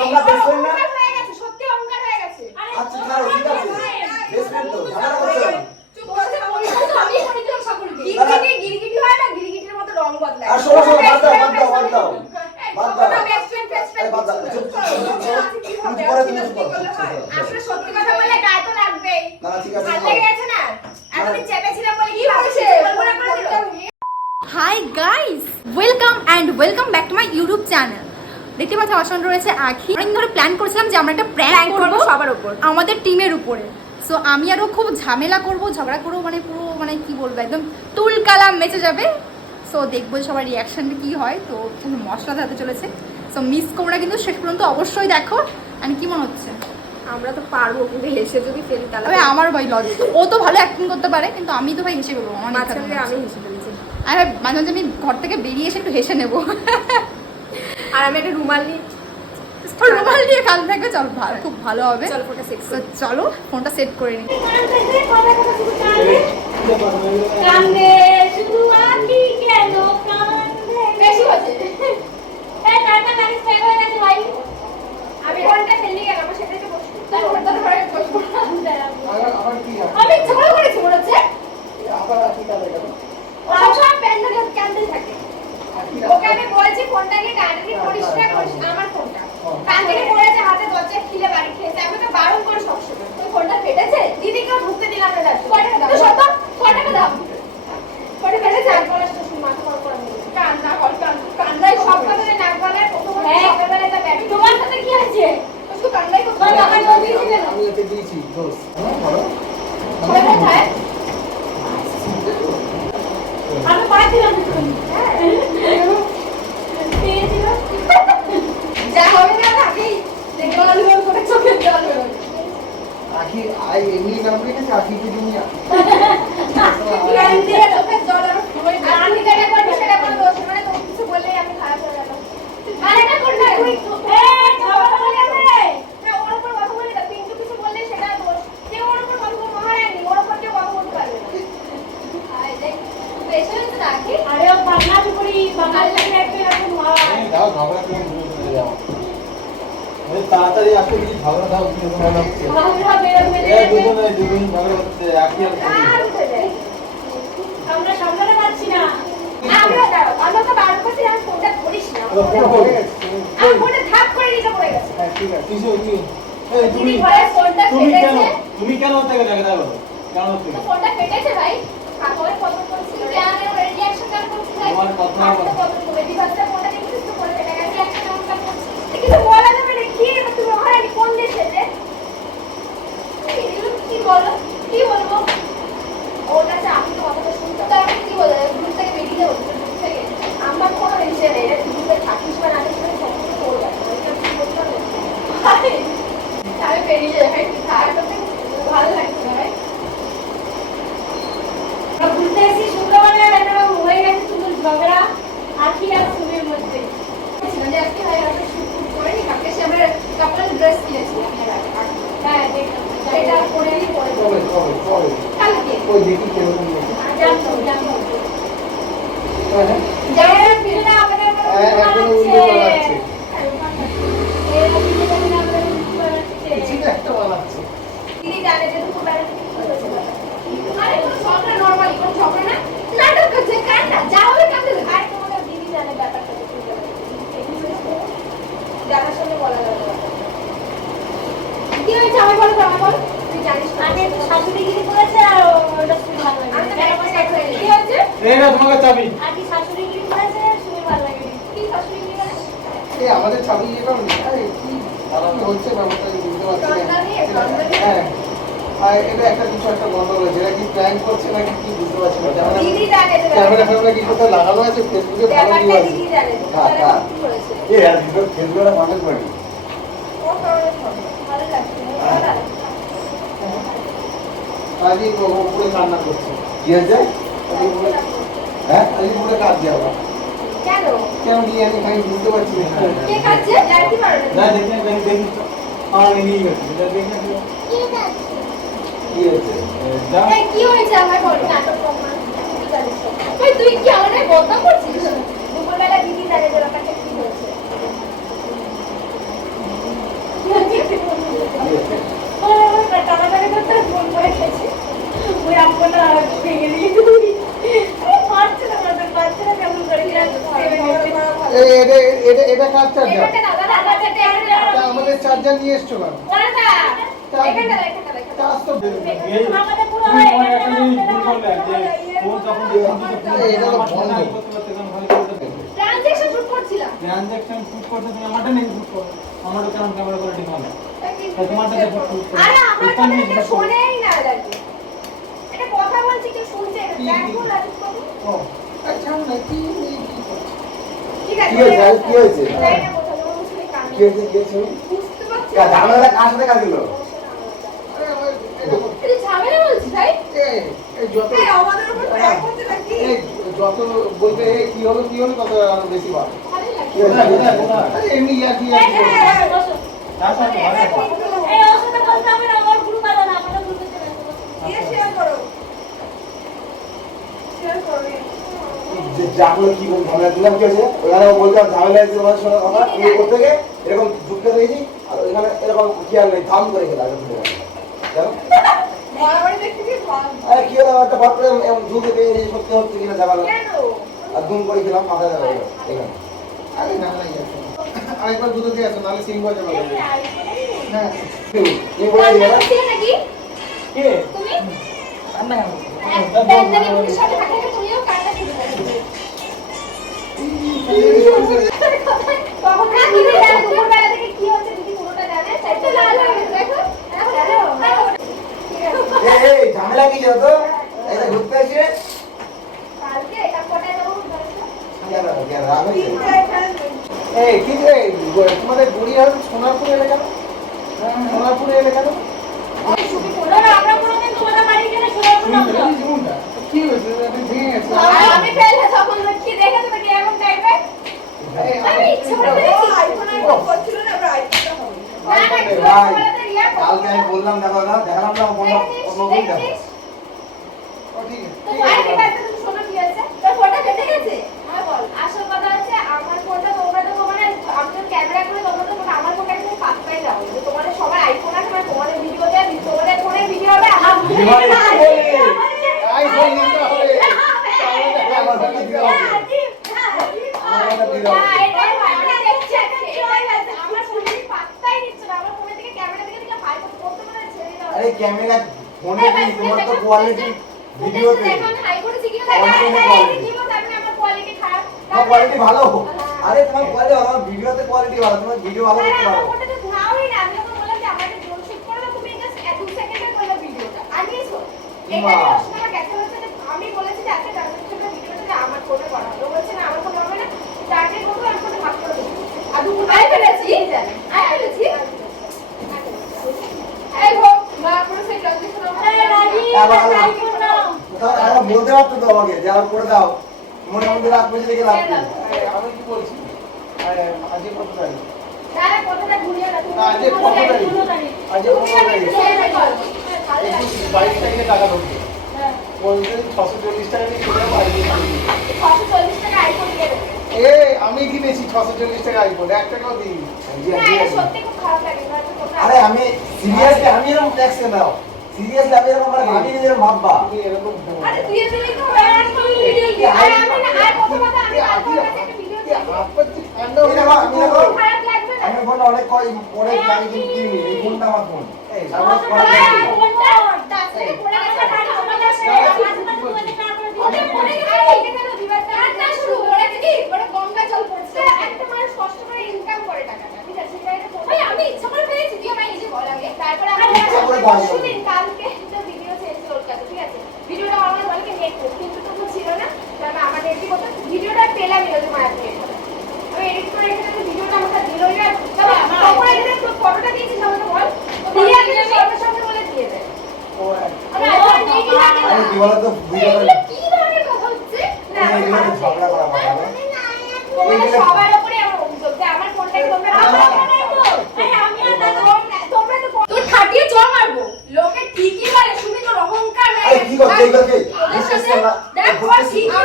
তোমরা best friend না? হয়ে গেছে, সত্যি অহংকার হয়ে গেছে। আচ্ছা ছাড়ো, ঠিক আছে। বেস্ট ফ্রেন্ড তো ঝগড়া করছো না। চুপ করে পরিচয় তো আমি করে দিলাম সকলকে। গিরগিটি হয় না, গিরগিটির মতো রং বদলায়। আর শোনো শোনো, বাদ দাও বাদ দাও বাদ দাও বাদ দাও। ওটা বেস্ট ফ্রেন্ড বাদ দাও, চুপ চুপ চুপ পরে তুমি চুপ করো। আসলে সত্যি কথা বললে গায়ে তো লাগবেই। না ঠিক আছে। ভালো লেগে গেছে না? এতদিন চেপেছিলাম বলে কি হয়েছে? বলবো না করে দিল। Hi guys, welcome and welcome back to my YouTube channel. দেখতে পাচ্ছ আমার সঙ্গে রয়েছে আখি। অনেকদিন ধরে প্ল্যান করছিলাম যে আমরা একটা প্র্যাঙ্ক করবো সবার উপর, আমাদের টিমের উপরে। সো আমি আরও খুব ঝামেলা করবো, ঝগড়া করবো, মানে পুরো মানে কি বলবো, একদম তুলকালাম মেচে যাবে। সো দেখবো সবার রিয়াকশানটা কী হয়। তো মশলা দিতে চলেছে, সো মিস করোনা কিন্তু শেষ পর্যন্ত অবশ্যই দেখো। আমি কি মনে হচ্ছে আমরা তো পারবো, কিন্তু হেসে যদি ফেলি তাহলে তবে আমার ভাই লজিক, ও তো ভালো অ্যাক্টিং করতে পারে, কিন্তু আমি তো ভাই হেসে করবো। মাঝখানে আমি হেসে ফেলেছি। আর মাঝে মাঝে আমি ঘর থেকে বেরিয়ে এসে একটু হেসে নেবো। আর আমি একটা রুমাল নিয়ে রুমাল দিয়ে কাল থাকবে, চল ভালো, খুব ভালো হবে। চলো ফোনটা সেট তো চলো ফোনটা সেট করে নিই। কান্দে শুধু আঁখি কেন কান্দে বেশি হচ্ছে। এই টাটা ম্যানেজ হয়ে গেছে ভাই। আমি ফোনটা ফেলে গেলাম, আমার সেটাই তো বসবো। তাই ফোনটা ধরে বসবো। আবার কি আমি ঝগড়া করেছি মনে হচ্ছে। আবার কি কাজে গেল? ও সবসময় প্যান ধরে কান্দতে থাকে। ওকে আমি বলছি ফোনটাকে কানেক্ট পরিষ্কার করিস, আমার ফোনটা কান থেকে পড়েছে, হাতে দরজা খিলে বাড়ি খেয়েছে। আমি তো বারণ করে সবসময়, তুই ফোনটা ফেটেছে, দিদিকেও ঢুকতে দিলাম না। কয় টাকা দাও? সত্য কয় টাকা দাও? কয় টাকা ফেটেছে? আর বলে শুধু মাথা গরম করে দিল। কান্না কর, কান্নাই সব কথাতে নাক গলায়। প্রথম সকালবেলা একটা ব্যাগ তোমার সাথে কি হয়েছে? শুধু কান্নাই করতে তোমার বাবা লোক দিয়েছে কেন? আমি ওকে দিয়েছি দোষ। হ্যাঁ বলো। ছয় কোথায়? আমি পাইছিলাম না তুমি। পেয়েছিল। যা হবে না আগেই দেখো আলু করে চোখের জল বেরোবে। আখি আই এমনি নাম রেখেছে আখি কি দুনিয়া। লাইন দিয়ে চোখের জল আর ফুলই না। আমি যেটা করছি সেটা কোনো দোষ মানে তুমি কিছু বললেই আমি খারাপ হয়ে গেল। আর এটা কোন না তুই এই ঝগড়া করে গেছে। না ওর উপর কথা বলি না, পিন্টু কিছু বললে সেটা দোষ। যে ওর উপর কথা বলবো মহারানী, ওর উপর কেউ কথা বলতে পারবে না। আই দেখ পেশেন্স রাখি। আরে ও বাংলাতে করি, বাঙালি লাগে একটা এরকম হয়। দাও ঝগড়া করে ঘুরে যাও। এই তাড়াতাড়ি আসো, কি ঝগড়া দাও কি মনে হচ্ছে? আমরা বেরোবে এই দুজন ঝগড়া হচ্ছে আখি আর আর উঠে যায়। আমরা সামলাতে পারছি না। আমিও দাঁড়াও, আমরা তো বারণ করছি আমি ফোনটা ধরিস না। আমি ফোনটা ধাপ করে নিচে পড়ে গেছে। হ্যাঁ ঠিক আছে কিছু কি এই দিদি ঘরে ফোনটা ফেটেছে। তুমি কেন থেকে লাগে দাও কেন তো ফোনটা ফেটেছে ভাই। কাগজে কত করছিস? কেন এর রিঅ্যাকশন কেন করছিস ভাই? তোমার কথা কত করে দিবাসটা ফোনটা নিয়ে তো করে ফেলে গেছে, রিঅ্যাকশন কেন করছিস? কিছু বলা যাবে না কি? তুমি মহারানী কোন দেশে রে? কি বলো? কি বলবো? ওর কাছে আমি তো কথাটা শুনতে তো আমি কি বলবো? গ্রুপ থেকে বেরিয়ে যাবো, গ্রুপ থেকে। আমার কোনো টেনশন নেই, এটা গ্রুপে থাকিস বা না থাকিস আমি সব কিছু করবো। ওইটা কি বলতে হবে? আমি বেরিয়ে যাই ভাই, তুই থাক, তোকে ভালো লাগছে না ভাই। আমরা ঘুরতে এসেছি শুক্রবারে, একটা হয়ে গেছে শুধু ঝগড়া আঁখি আর সুমির মধ্যে। মানে আজকে ভাই আমরা শুট করিনি, কালকে এসে আমরা কাপড়ের ড্রেস কিনেছিলাম। হ্যাঁ দেখলাম। সেটা পরে আমি পরে কবে কালকে ওই দেখি কেমন জানতো জানতো। হ্যাঁ যারা ফিরে আমাদের এখনো উল্টো বানাচ্ছে বানাচ্ছে। ঠিক একটা বানাচ্ছে দিদি জানে যে দুপুর বেলা থেকে কি হয়েছে বলো। আরে কোনো ঝগড়া নরমালি, কোনো ঝগড়া না, নাটক করছে, কান্না যা হবে কান্দে। আরে তোমাদের দিদি জানে ব্যাপারটা কি জানার সঙ্গে বলা যাবে না। কি হয়েছে আমায় বলো, আমায় বলো, তুই জানিস না। আগে তো শাশুড়িগিরি করেছে আর ওটা শুনে ভালো আমি তো লাগে। ব্যাপার সেট হয়ে গেছি। কি হয়েছে? এই না তোমাকে চাবি আগে শাশুড়িগিরি করেছে শুনে ভালো লাগে। কি শাশুড়ি কি বলে? এই আমাদের চাবি ইয়ে করুন আরে কি কি হচ্ছে ব্যাপারটা আমি বুঝতে পারছি গন্ধা দিয়ে, না গন্ধা দিয়ে। হ্যাঁ আর এটা একটা কিছু একটা গন্ডগোল হয়েছে এটা কি প্ল্যান করছে নাকি কি বুঝতে পারছি না দিদি জানে যে ক্যামেরা ফ্যামেরা কি কোথাও লাগানো আছে ফেসবুকে ভালো ভিউ ব্যাপারটা আছে দিদি জানে হ্যাঁ, দুপুরবেলা হ্যাঁ। কি করেছে। এই আর ফেসবুকে মানুষ বাড়ি ও কারণে ভালো লাগছে, ভালো লাগছে। আজই উপরে কান্না করছে কি হয়েছে হ্যাঁ আজই উপরে কাজ দিয়ে আবার কেন? কেন নিয়ে আমি বুঝতে পারছি না কে খাচ্ছে? জানতে পারো না না। দেখেন দেখেন আমি নিয়ে গেছি এটা দেখেন কি হয়েছে এই কি হয়েছে আমার বল, নাটক কম না। কি জানিস? ওই তুই কি আমারে বদনাম করছিস? দুপুরবেলা দিদি জানে যে ব্যাপারটা কি হয়েছে। কার চার্জার? এখানটা দাও, দাদা চার্জারটা এখানটা দাও। তা আমাদের চার্জার নিয়ে এসছো কেন? দাদা, এখানটা দাও, এখানটা দাও, এখানটা দাও। চার্জ তো আমাদের পুরো তুমি হয়ে পরে গেছে, একটা জিনিস ভুল করলে যে ফোন যখন এটা তো বন্ধ। ট্রানজ্যাকশন শুট করছিলাম। ট্রানজ্যাকশন শুট করতে তুমি আমারটা নেই শুট করো, আমারও কেমন ক্যামেরা কোয়ালিটি ভালো। তোমারটা দেখো শুট করো। আরে আমার কথা কেউ শোনেই না দাদা। এটা কথা বলছি কেউ শুনছে না। দেখো রাজীব বাবু। ও আচ্ছা না কি ঠিক আছে। কি হয়েছে? আর কি হয়েছে? যাই না কোথাও, তোমার মুখে কান কি হয়েছে কি হয়েছে? বুঝতে পারছি কা ঝামেলা কার সাথে কাঁদিল? আরে আমার তুই ঝামেলা বলছিস ভাই? এই যত এই আমাদের উপর ট্র্যাক করতে নাকি? এই যত বলবে কি হলো তত আরো বেশি বার। ভালো লাগে। কি হয়েছে? আরে এমনি ইয়ার কি এই, বসো। তার সাথে ভালো কথা। এই ওর সাথে বলতে হবে না, ওর গ্রুপ আছে না, আমাদের গ্রুপে চলে আসো, বসো। দিয়ে শেয়ার করো। শেয়ার করো। যে জানলো কি বল ঝামেলা দিলাম কি হয়েছে? ওখানে ও বলতে ঝামেলা হয়েছে তোমার শোনা কথা তুমি করতে গিয়ে এরকম ঝুঁকতে দিয়েছি আর এখানে এরকম খেয়াল নেই ধাম করে খেলা আগে ঢুকে গেল। জানো? মারামারি দেখতে ভালো। আরে কি হলো একটা ভাত করে এমন ঝুঁকে পেয়ে এই করতে হচ্ছে কিনা জানা না। কেন? আর দুম করে খেলাম মাথা যাবে এখানে। আরে ঝামেলা কি আছে? আরেকবার দুটো দিয়ে আসো নাহলে সিং বাজে এই যাবে। আইফোনে হ্যাঁ। কি বলে দিলা? রান্না করছিলে নাকি? কে? তুমি? রান্না কেন? ব্যান্ডালি পুলিশ সাথে থাকে না, তুমিও কান্না শুরু করে। তখন না দিদি জানে দুপুরবেলা থেকে কি হচ্ছে, দিদি পুরোটা জানে। তাই তো লাল হয়ে গেছে, দেখো। জানো? ঠিক আছে। এই ঝামেলা কি হতো? এই যে ঘুরতে এসে কালকে এটা কোটায় দেবো বলছো? রাগ হয়েছে? এই কি রে তোমাদের গড়িয়াহাট সোনারপুর এলে কেন? সোনারপুর এলে কেন? ধরো, আমরা কোনোদিন তোমাদের বাড়ি গেলে সোনারপুর নামতাম। কি হয়েছে? ভেঙে গেছে। আমি ফেললে তখন কি দেখে তুমি কি এমন টাইপের? আমি ইচ্ছে করে ফেলেছি। আইফোন করছিল না, আমরা আইফোনটা হবে। না না, ছোটবেলাতে রিয়া কালকে আমি বললাম দেখো না দেখালাম না অন্যদিন দেখো। ও ঠিক তো আছে আরে ঠিক আছে, তুমি শোনো কি আছে? তোর ফোনটা কেটে গেছে? হ্যাঁ বল। আসল কথা হচ্ছে আমার ফোনটা তোমরা তো মানে আমি তো ক্যামেরা করে তোমরা তো আমার ফোনটা তুমি পাত্তাই দাও না। তোমাদের সবার আইফোন আছে, মানে তোমাদের ভিডিও দেয়, তোমাদের ফোনে ভিডিও হবে, আমার আইফোন নিতে হবে। আমার ফোনে দিতে হবে। আমার ফোনে দিতে হবে। আরে ক্যামেরা ফোনে কি তোমার তো কোয়ালিটি ভিডিওতে কোয়ালিটি ভালো। আরে তোমার কোয়ালিটি ভালো, ভিডিওতে কোয়ালিটি ভালো, তোমার ভিডিও ভালো করতে পারো। আমি বলেছি যে আজকে ভিডিওটা আমার ফোনে করা হবে, বলছে না আমার ফোনে হবে না, চার্জের মতো আমি ফোনে ভাগ করে দেবো। আর আই ফেলেছি আই ফেলেছি এই হোক বা পুরো সেই ট্রানজিশন এই রাজি, আইফোন নাও। আরে বলতে পারতো তো আমাকে যে আমার করে দাও, মনে মধ্যে রাত বসে দেখে লাভ নেই। আমি কি বলছি? আরে আজকে কত তারিখ? দাঁড়া কথাটা ঘুরিয়ে না তুমি আজকে কত তারিখ? 16 তারিখ। আজকে কত তারিখ? 22 তারিখে টাকা ঢুকবে। হ্যাঁ। বলছেন 640 টাকা দিয়ে কিনে বাড়ি দিয়ে দিবি। 640 টাকা আইফোন দিয়ে দেবে। আমি কিনেছি 640 টাকা আইফোন, 1 টাকাও দিই। না এটা সত্যি খুব খারাপ লাগে হয়তো তোমরা আরে আমি সিরিয়াসলি আমি এরকম ট্যাক্স কেন দাও? সিরিয়াসলি আমি এরকম মানে আমি নিজের ভাববা। তুমি এরকম আরে দিয়ে দিলি তো আর কোন ভিডিও কি আরে আমি না আর কত কথা আমি তারপর কাছে একটা ভিডিও দিই ঠান্ডা হয়ে যাবে আমি দেখো খারাপ লাগবে না আমি ফোন অনেক অনেক দামি কিন্তু কিনি এই ফোনটা আমার ফোন এই সার্ভিস করা আরে যায় ফোনটা তাছাড়া পড়ে গেছে গাড়ি আমাদের ওটা পড়ে গেছে এইটা কেন দিবা না শুরু ওরা কি ওরা গঙ্গা জল পড়ছে একটা মানুষ কষ্ট করে ইনকাম করে টাকাটা ঠিক আছে সেটা এটা ভাই আমি ইচ্ছা করে ফেলেছি তুই আমায় এই যে বল আগে তারপর আমি ইচ্ছা করে দাও। শুনিন কালকে একটা ভিডিও ছেড়েছিল ওর কাছে ঠিক আছে ভিডিওটা আমার বলকে নেট কিন্তু তখন ছিল না তাহলে আমার এডিট করতে ভিডিওটা পেলাম এর মায়াপুরে আমি এডিট করে রেখে দিলাম ভিডিওটা আমাকে দিলই না তবে তখন এখানে ফটোটা দিয়েছিস আমাকে বল দিয়ে আমি সঙ্গে সঙ্গে বলে দিয়ে দে ও আমি আইফোন নিয়ে কি লাগে আরে কি বলো তো এগুলো কি ধরনের কথা হচ্ছে না এই আমার এগুলো ঝগড়া করা কথা বলো। তোমাদের সবার উপরে আমার অভিযোগ যে আমার ফোনটাকে তোমরা তোমরা তো তোর খাটিয়ে চড় মারবো লোকে ঠিকই বলে সুমি তোর অহংকার নাই আরে কি করছে এগুলো কি? ওদের সাথে দেখ ওর ঠিকই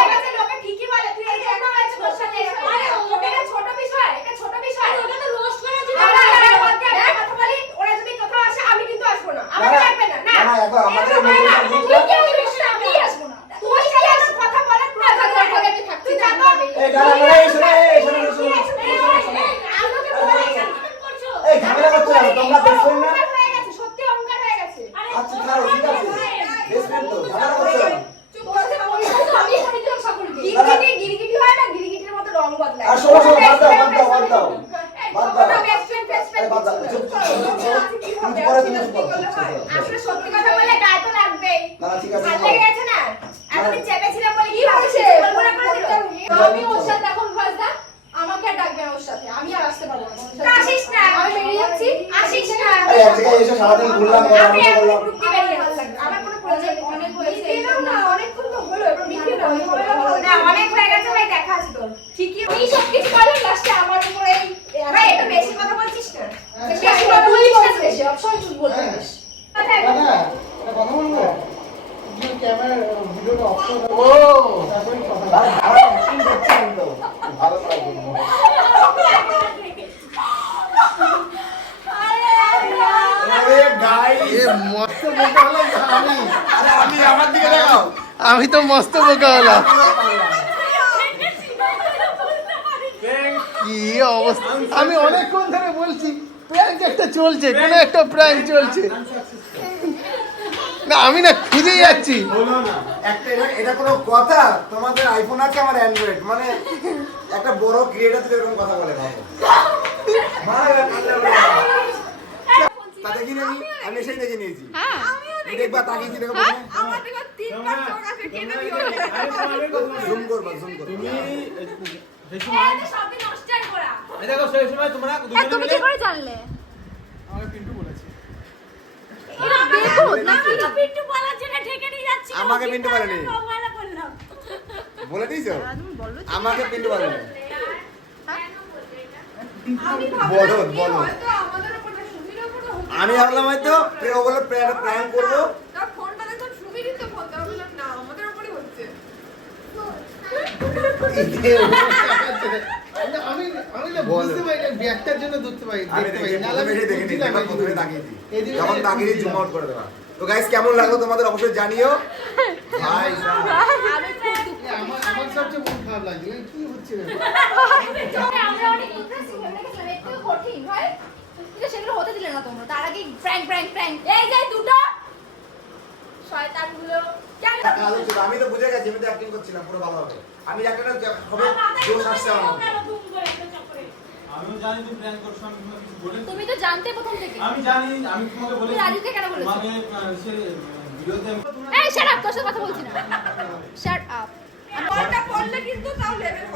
আমাকে লোকে ঠিকই বলে তুই এই কেন আছে তোর সাথে আরে এটা ছোট বিষয় এটা ছোট বিষয় ওটা তো রোস্ট করার জন্য কথা বলি ওরা যদি কোথাও আসে আমি কিন্তু আসবো না আমাকে লাগবে না না না এখন আমাদের তুই কি আসবো না তুই কি আসবো কথা বলার কথা এই ঝামেলা করছো না তোমরা বেস্ট ফ্রেন্ড না হয়ে গেছে, সত্যি অহংকার হয়ে গেছে। আচ্ছা ছাড়ো ঠিক আছে বেস্ট ফ্রেন্ড তো ঝামেলা করছো না গিরগিটি হয় না, গিরগিটির মতো রং বদলায়। আর শোনো শোনো বাদ দাও বাদ দাও বাদ দাও বাদ দাও আরে বাদ দাও চুপ চুপ চুপ পরে তুমি চুপ করো আসলে সত্যি কথা বললে গায়ে তো লাগবেই। না না ঠিক আছে ভালো লেগে গেছে না? এতদিন চেপেছিলাম বলে কি হয়েছে? বলবো না করে দিল। আমি ওর সাথে এখন ফাজদা আমাকে আর ডাকবে না ওর সাথে, আমি আর আসতে পারবো না ওর সাথে। আসিস না। আমি বেরিয়ে যাচ্ছি। আসিস না। আরে এক জায়গায় এসে সারাদিন ঘুরলাম আমি এখন করলাম গ্রুপ দিয়ে বেরিয়ে যাচ্ছি। আমার কোনো প্রয়োজন নেই। অনেক হয়েছে। না, অনেকক্ষণ তো হলো, এবার মিটিয়ে দাও। না, অনেক হয়ে গেছে ভাই, দেখা আছে তোর। ঠিকই এই সব কিছু করলো লাস্টে আমার উপরে ভাই, একটু বেশি কথা বলছিস না। বেশি কথা বলিস না বেশি, সবসময় চুপ বলতে থাকিস। কথা দাদা একটা কথা বলবো ক্যামেরা ভিডিওটা অফ করে দাও ও তারপরে কথা আরে আমার অ্যাকশন করছিলাম তো ভালো লাগবে আরে গাইস এ মস্ত বোকা হলাম তো আমি। আরে আমি আমার দিকে দেখাও আমি তো মস্ত বোকা হলাম। কি অবস্থা, আমি অনেকক্ষণ ধরে বলছি প্র্যাঙ্ক একটা চলছে, কোনো একটা প্র্যাঙ্ক চলছে। না আমি না খুঁজে যাচ্ছি। বলো না একটা এটা কোনো কথা তোমাদের আইফোন আছে আমার অ্যান্ড্রয়েড মানে একটা বড় ক্রিয়েটর তো এরকম কথা বলে ভাবো তাতে কি নেই আমি সেই দেখে নিয়েছি হ্যাঁ দেখবা তাকিয়েছি দেখো আমার দিকে তিনবার চোখ আছে, কেটে দিও। জুম করবা জুম করবা তুমি সেই এই সময় তো সবই নষ্টই করা। এই দেখো সেই সময় তোমরা হ্যাঁ, দুজনে তুমি মিলে কি করে জানলে? আমাকে পিন্টু বলেছে দেখো নাকি পিন্টু বলার জন্য ঢেকে নিয়ে যাচ্ছি আমাকে পিন্টু বলেনি ময়লা করলাম বলে দিয়েছো তুমি বলো আমাকে পিন্টু বলেনি কেন বললে এটা? আমি বলো, ভাবলাম কি বলো। হয়তো আমাদের উপরে সুমির উপরে হতে আমি ভাবলাম হয়তো প্রেম বলে প্র্যাঙ্ক করবো তার ফোনটা দেখো সুমিরই তো ফোন, তার বললাম না আমাদের উপরেই হচ্ছে। আমি আমি না বুঝতে পারি না ব্যাগটার জন্য ধরতে পারি আমি দেখতে পারি দেখে না প্রথমে দেখে নিই বুঝছিলাম প্রথমে এদিকে। তাকিয়েছি এদিকে যখন তাকিয়ে জুম আউট করে দেবা তো গাইস কেমন লাগলো তোমাদের অবশ্যই জানিও ভাই আমার আমার সবচেয়ে মন খারাপ লাগছে এই কি হচ্ছে রে? আমরা অনেক ইন্টারেস্টিং ভেবে রেখেছিলাম, একটু কঠিন হয় কিন্তু সেগুলো হতে দিলে না তোমরা। তার আগে প্র্যাঙ্ক প্র্যাঙ্ক প্র্যাঙ্ক এই যে দুটো শয়তানগুলো কেন কালো ছিল আমি তো বুঝে গেছি আমি তো অ্যাক্টিং করছিলাম পুরো ভালো হবে আমি একটা হবে জোশ আসছে আমার মধ্যে। আমিও জানি তুমি প্ল্যান করছো আমি তোমাকে কিছু বলেছি তুমি তো জানতে প্রথম থেকে। আমি জানি আমি তোমাকে বলেছি রাজুকে কেন বলেছো? তোমাকে সে ভিডিওতে এই শাট আপ, তোর সাথে কথা বলছি না। Shut up. বলটা পড়লে কিন্তু তাও লেভেল